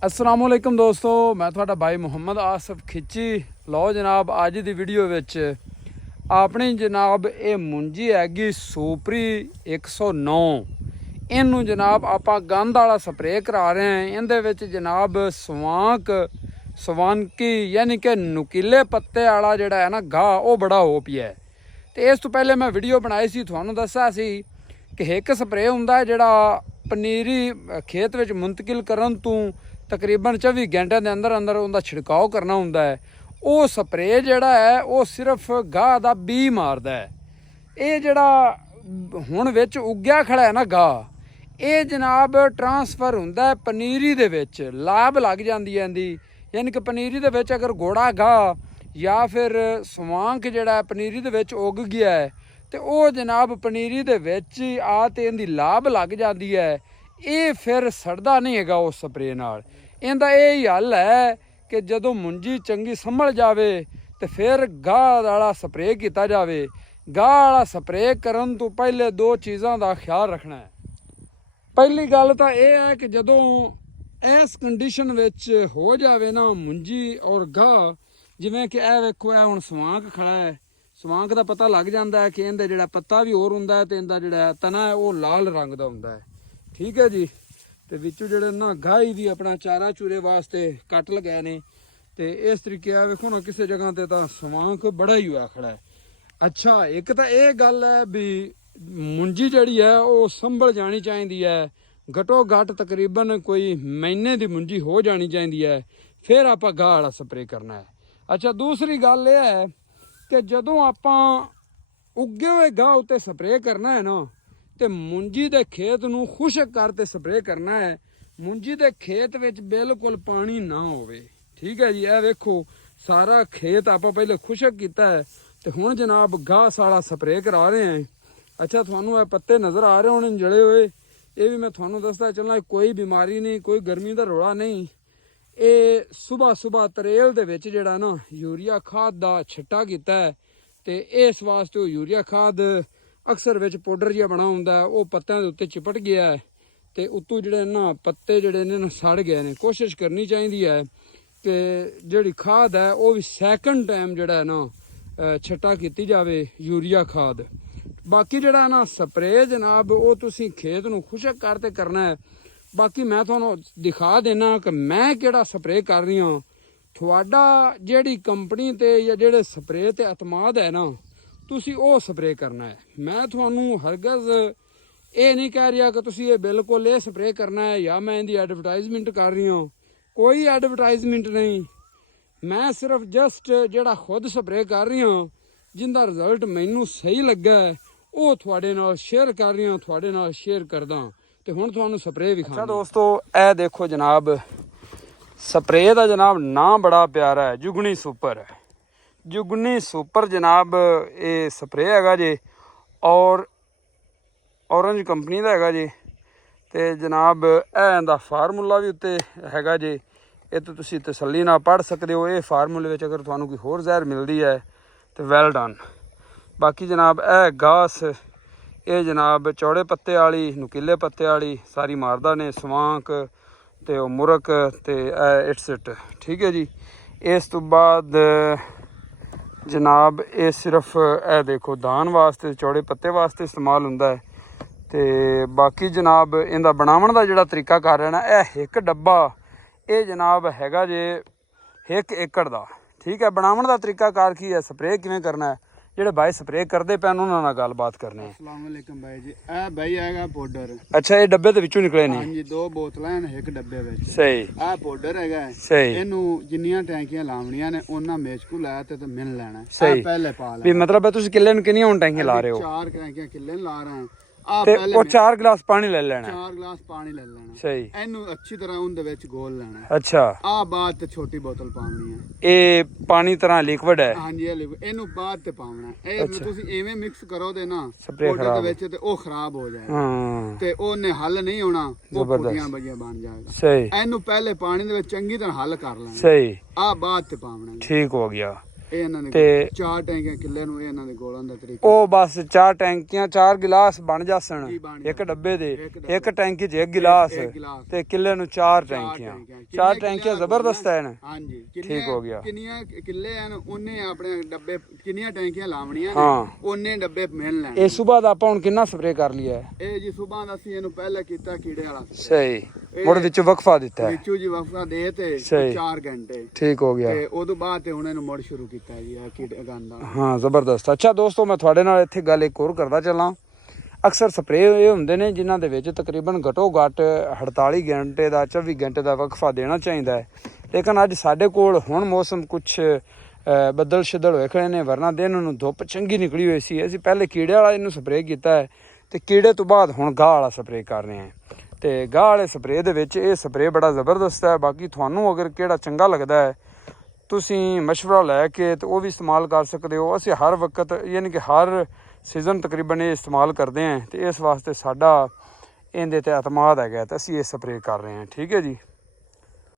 अस्सलाम वालेकुम दोस्तों, मैं थोड़ा भाई मुहम्मद आसिफ खिची। लो जनाब, अज की वीडियो विच अपनी जनाब ये मुंजी हैगी सुपरी 109। इनू जनाब आप गंद वाला स्प्रे करा रहे हैं। इहदे विच जनाब स्वानकी यानी कि नुकीले पत्ते वाला जिहड़ा है ना घाह वो बड़ा हो पिया है। तो इस तो पहले मैं वीडियो बनाई सी, तुहानूं दस्सिया सी कि एक स्प्रे हुंदा है जिहड़ा पनीरी खेत विच मुंतकिल करन तों तकरीबन 24 घंटे के अंदर अंदर उनका छिड़काव करना होंदा है। वो स्प्रे जिहड़ा है वो सिर्फ गाह का बी मारदा है। ये जिहड़ा हुण विच उग्या खड़ा है ना गाह, ये जनाब ट्रांसफर हुंदा है पनीरी दे विच, लाभ लग जांदी है इहदी। यानी कि पनीरी दे विच अगर गोड़ा गाह या फिर स्वांक जिहड़ा है पनीरी दे विच उग गया है तो वो जनाब पनीरी दे विच आ ते इहदी लाभ लग जांदी है। ये फिर सड़दा नहीं हैगा उस स्प्रे नाल। इहदा यही हल है कि जदों मुंजी चंगी संभल जाए तो फिर गाह वाला स्प्रे किया जाए। गाह वाला स्प्रे करन तो पहले दो चीज़ों का ख्याल रखना है। पहली गल तो यह है कि जदों इस कंडीशन विच हो जाए ना मुंजी और गाह, जिवें कि यह वेखो है हुण स्वांक खड़ा है, स्वांक का पता लग जाता है कि इहदा जिहड़ा पत्ता भी होर हुंदा है ते इहदा जिहड़ा तना है वो लाल रंग का हुंदा है। ठीक है जी। तो विचों जिहड़े ना गाही भी अपना चारा चूरे वास्ते कट लगाए ने। तो इस तरीके आ वेखो ना किसी जगह ते तां स्वांक बड़ा ही हुआ खड़ा है। अच्छा, एक तो यह गल है भी मुंजी जिहड़ी है वो संभल जानी चाहिए है, घटो घट तकरीबन कोई महीने की मुंजी हो जानी चाहिए है, फिर आप गाह वाला स्प्रे करना है। अच्छा, दूसरी गल यह है कि जदों आपां उगे हुए गाह उत्ते स्प्रे करना है ना तो मुंजी दे खेत नूं खुशक करते स्प्रे करना है। मुंजी दे खेत विच बिल्कुल पानी ना होवे। ठीक है जी। यह वेखो सारा खेत आप पहले खुशक किया है तो हुण जनाब घास वाला स्प्रे करा रहे हैं। अच्छा, थानू ये पत्ते नज़र आ रहे होने जड़े हुए, ये भी मैं थानू दसदा चलना, कोई बीमारी नहीं, कोई गर्मी का रौला नहीं। ये सुबह सुबह तरेल दे विच जिहड़ा ना यूरिया खाद का छिट्टा किया है तो इस वास्ते यूरिया खाद अक्सर विच पाउडर जिहा बना हुंदा है, वो पत्तियां दे उत्ते चिपट गया है तो उत्तों जिहड़े ना पत्ते जिहड़े ने ना सड़ गए ने। कोशिश करनी चाहिए है कि जिहड़ी खाद है वो भी सैकंड टाइम जिहड़ा है ना छट्टा कीती जावे यूरिया खाद। बाकी जिहड़ा ना स्प्रे जनाब वो तुसीं खेत नूं खुशक करते करना है। बाकी मैं तुहानूं दिखा देना कि मैं किहड़ा स्प्रे कर रही हाँ। तुहाडा जिहड़ी कंपनी ते या जिहड़े स्प्रे ते एतमाद है ना, तुसी वो स्प्रे करना है। मैं तुहानूं हरगज़ ये नहीं कह रहा कि तुसी ये बिल्कुल ये स्प्रे करना है या मैं इहदी एडवरटाइजमेंट कर रही हूँ। कोई एडवरटाइजमेंट नहीं, मैं सिर्फ जस्ट जिहड़ा खुद स्प्रे कर रही हूँ, जिंदा रिजल्ट मैनू सही लगा है वो तुहाडे नाल शेयर कर रही हूँ, तुहाडे नाल शेयर करदा। तो हुण तुहानूं स्प्रे भी अच्छा दोस्तों, ए देखो जनाब स्प्रे का जनाब नाम बड़ा प्यारा है, जुगनी सुपर है। जुगनी सुपर जनाब ये स्प्रे हैगा जी और ऑरेंज कंपनी का हैगा जी। तो जनाब इहदा फार्मूला भी उत्ते हैगा जी, ये तो तुसी तसल्ली नाल पढ़ सकते हो। ये फार्मूले विच अगर तुहानूं कोई होर जहर मिलती है तो वैल डन। बाकी जनाब ए घास ये जनाब चौड़े पत्ते वाली नुकीले पत्ते वाली सारी मारदा ने, स्वांक तो मुरक तो इट्स इट। ठीक है जी। इस तो बाद जनाब ये सिर्फ ए देखो दान वास्ते चौड़े पत्ते वास्ते इस्तेमाल हुंदा है। तो बाकी जनाब इहदा बनावन का जिहड़ा तरीका कार है ना, यह एक डब्बा ये जनाब हैगा जे 1 एकड़ का। ठीक है। बनावन का तरीका कार की है, स्प्रे किवें करना है, ਜਿਹੜੇ भाई स्प्रे करते पे ਉਹਨਾਂ ਨਾਲ ਗੱਲਬਾਤ करने। अस्सलाम वालेकुम भाई जी। ਇਹ भाई ਹੈਗਾ ਪਾਊਡਰ। ਅੱਛਾ, ਇਹ ਡੱਬੇ ਦੇ ਵਿੱਚੋਂ ਨਿਕਲੇ ਨੇ? ਹਾਂਜੀ, 2 ਬੋਤਲਾਂ ਨੇ ਇੱਕ ਡੱਬੇ ਵਿੱਚ। ਸਹੀ। ਆਹ ਪਾਊਡਰ ਹੈਗਾ। ਸਹੀ। ਇਹਨੂੰ ਜਿੰਨੀਆਂ ਟੈਂਕੀਆਂ ਲਾਉਣੀਆਂ ਨੇ ਉਹਨਾਂ ਮੇਚਕੂ ਲਾਇਆ ਤੇ ਮਿਲ ਲੈਣਾ। ਸਹੀ। ਪਹਿਲੇ ਪਾ ਲੈ ਵੀ ਮਤਲਬ ਤੁਸੀਂ ਕਿੱਲੇ ਨੂੰ ਕਿੰਨੀਆਂ ਹੁਣ ਟੈਂਕੀਆਂ ਲਾ ਰਹੇ ਹੋ? 4 ਟੈਂਕੀਆਂ ਕਿੱਲੇ ਨੂੰ ਲਾ ਰਹੇ ਹਾਂ। ਤੇ ਉਹ 4 गिलास पानी ले लेना। 4 गिलास पानी ले लेना। सही। ਇਹਨੂੰ ਅੱਛੀ ਤਰ੍ਹਾਂ ਉਹਦੇ ਵਿੱਚ ਘੋਲ ਲੈਣਾ। अच्छा। ਆਹ ਬਾਅਦ ਤੇ ਛੋਟੀ ਬੋਤਲ ਪਾਉਣੀ ਹੈ। ਇਹ ਪਾਣੀ ਤਰ੍ਹਾਂ ਲਿਕਵਿਡ ਹੈ? ਹਾਂਜੀ, ਇਹ ਇਹਨੂੰ ਬਾਅਦ ਤੇ ਪਾਉਣਾ। ਇਹ ਤੁਸੀਂ ਐਵੇਂ ਮਿਕਸ ਕਰੋ ਦੇ ਨਾ ਸਪਰੇ ਪਾਊਡਰ ਦੇ ਵਿੱਚ ਤੇ ਉਹ ਖਰਾਬ ਹੋ ਜਾਏਗਾ। ਹਾਂ। ਤੇ ਉਹਨੇ ਹੱਲ ਨਹੀਂ ਹੋਣਾ, ਉਹ ਪੁੱਟੀਆਂ ਬਜੀਆਂ ਬਣ ਜਾਏਗਾ। ਸਹੀ। ਇਹਨੂੰ ਪਹਿਲੇ ਪਾਣੀ ਦੇ ਵਿੱਚ ਚੰਗੀ ਤਰ੍ਹਾਂ ਹੱਲ ਕਰ ਲੈਣਾ। ਸਹੀ। ਆਹ ਬਾਅਦ ਤੇ ਪਾਉਣਾ। ਠੀਕ ਹੋ ਗਿਆ। ਇਹ ਇਹਨਾਂ ਦੇ ਤੇ 4 ਟੈਂਕੀਆਂ ਕਿੱਲੇ ਨੂੰ, ਇਹ ਇਹਨਾਂ ਦੇ ਗੋਲਾਂ ਦਾ ਤਰੀਕਾ। ਉਹ ਬਸ 4 ਟੈਂਕੀਆਂ 4 ਗਿਲਾਸ ਬਣ ਜਾਸਣ ਜੀ, ਬਣ ਇੱਕ ਡੱਬੇ ਦੇ, ਇੱਕ ਇੱਕ ਟੈਂਕੀ 'ਚ 1 ਗਿਲਾਸ ਇੱਕ ਗਿਲਾਸ। ਤੇ ਕਿੱਲੇ ਨੂੰ 4 ਟੈਂਕੀਆਂ। 4 ਟੈਂਕੀਆਂ ਜ਼ਬਰਦਸਤ ਹਨ। ਹਾਂਜੀ, ਠੀਕ ਹੋ ਗਿਆ। ਕਿੰਨੀਆਂ ਕਿੱਲੇ ਹਨ ਉਹਨੇ ਆਪਣੇ ਡੱਬੇ, ਕਿੰਨੀਆਂ ਟੈਂਕੀਆਂ ਲਾਵਣੀਆਂ ਹਾਂ। ਨੇ ਉਹਨੇ ਡੱਬੇ ਮਿਲ ਲੈਣ। ਇਹ ਸਵੇਰ ਦਾ ਆਪਾਂ ਹੁਣ ਕਿੰਨਾ ਸਪਰੇਅ ਕਰ ਲਿਆ? ਇਹ ਜੀ ਸੁਬਾਹ ਦਾ ਅਸੀਂ ਇਹਨੂੰ ਪਹਿਲਾਂ ਕੀਤਾ ਕੀੜੇ ਵਾਲਾ, ਸਹੀ, ਮੁੜ ਵਿੱਚ ਵਕਫਾ ਦਿੱਤਾ ਹੈ। ਵਿੱਚੋਂ ਜੀ ਵਕਫਾ ਦੇ ਤੇ ਸਹੀ। 4 ਘੰਟੇ ਠੀਕ ਹੋ ਗਿਆ। ਤੇ ਉਦੋਂ ਬਾਅਦ ਤੇ ਹੁਣ ਇਹਨੂੰ ਮੁੜ ਸ਼ੁਰੂ ਕੀਤਾ ਜੀ ਆ ਕੀੜੇ ਗੰਦਾ। ਹਾਂ ਜ਼ਬਰਦਸਤ। ਅੱਛਾ ਦੋਸਤੋ, ਮੈਂ ਤੁਹਾਡੇ ਨਾਲ ਇੱਥੇ ਗੱਲ ਇੱਕ ਹੋਰ ਕਰਦਾ ਚੱਲਾਂ। ਅਕਸਰ ਸਪਰੇਅ ਇਹ ਹੁੰਦੇ ਨੇ ਜਿਨ੍ਹਾਂ ਦੇ ਵਿੱਚ ਤਕਰੀਬਨ ਘੱਟੋ ਘੱਟ 48 ਘੰਟੇ ਦਾ 24 ਘੰਟੇ ਦਾ ਵਕਫਾ ਦੇਣਾ ਚਾਹੀਦਾ ਹੈ। ਲੇਕਿਨ ਅੱਜ ਸਾਡੇ ਕੋਲ ਹੁਣ ਮੌਸਮ ਕੁਛ ਬੱਦਲ ਛਿੱਦਲ ਹੋਏ ਖੜੇ ਨੇ, ਵਰਨਾ ਦਿਨ ਨੂੰ ਧੁੱਪ ਚੰਗੀ ਨਿਕਲੀ ਹੋਈ ਸੀ। ਅਸੀਂ ਪਹਿਲੇ ਕੀੜੇ ਵਾਲਾ ਇਹਨੂੰ ਸਪਰੇਅ ਕੀਤਾ ਹੈ ਤੇ ਕੀੜੇ ਤੋਂ ਬਾਅਦ ਹੁਣ ਗਾਹ ਵਾਲਾ ਸਪਰੇਅ ਕਰ ਰਹੇ ਹਾਂ। ਤੇ ਗਾਹ ਵਾਲੇ ਸਪਰੇਅ ਦੇ ਵਿੱਚ ਇਹ ਸਪਰੇਅ ਬੜਾ ਜ਼ਬਰਦਸਤ ਹੈ। ਬਾਕੀ ਤੁਹਾਨੂੰ ਅਗਰ ਕਿਹੜਾ ਚੰਗਾ ਲੱਗਦਾ ਹੈ ਤੁਸੀਂ ਮਸ਼ਵਰਾ ਲੈ ਕੇ ਤੇ ਉਹ ਵੀ ਇਸਤੇਮਾਲ ਕਰ ਸਕਦੇ ਹੋ। ਅਸੀਂ ਹਰ ਵਕਤ ਯਾਨੀ ਕਿ ਹਰ ਸੀਜ਼ਨ ਤਕਰੀਬਨ ਇਹ ਇਸਤੇਮਾਲ ਕਰਦੇ ਹਾਂ ਤੇ ਇਸ ਵਾਸਤੇ ਸਾਡਾ ਇਹਦੇ ਤੇ ਇਤਮਾਦ ਹੈਗਾ ਤੇ ਅਸੀਂ ਇਹ ਸਪਰੇਅ ਕਰ ਰਹੇ ਹਾਂ। ਠੀਕ ਹੈ ਜੀ।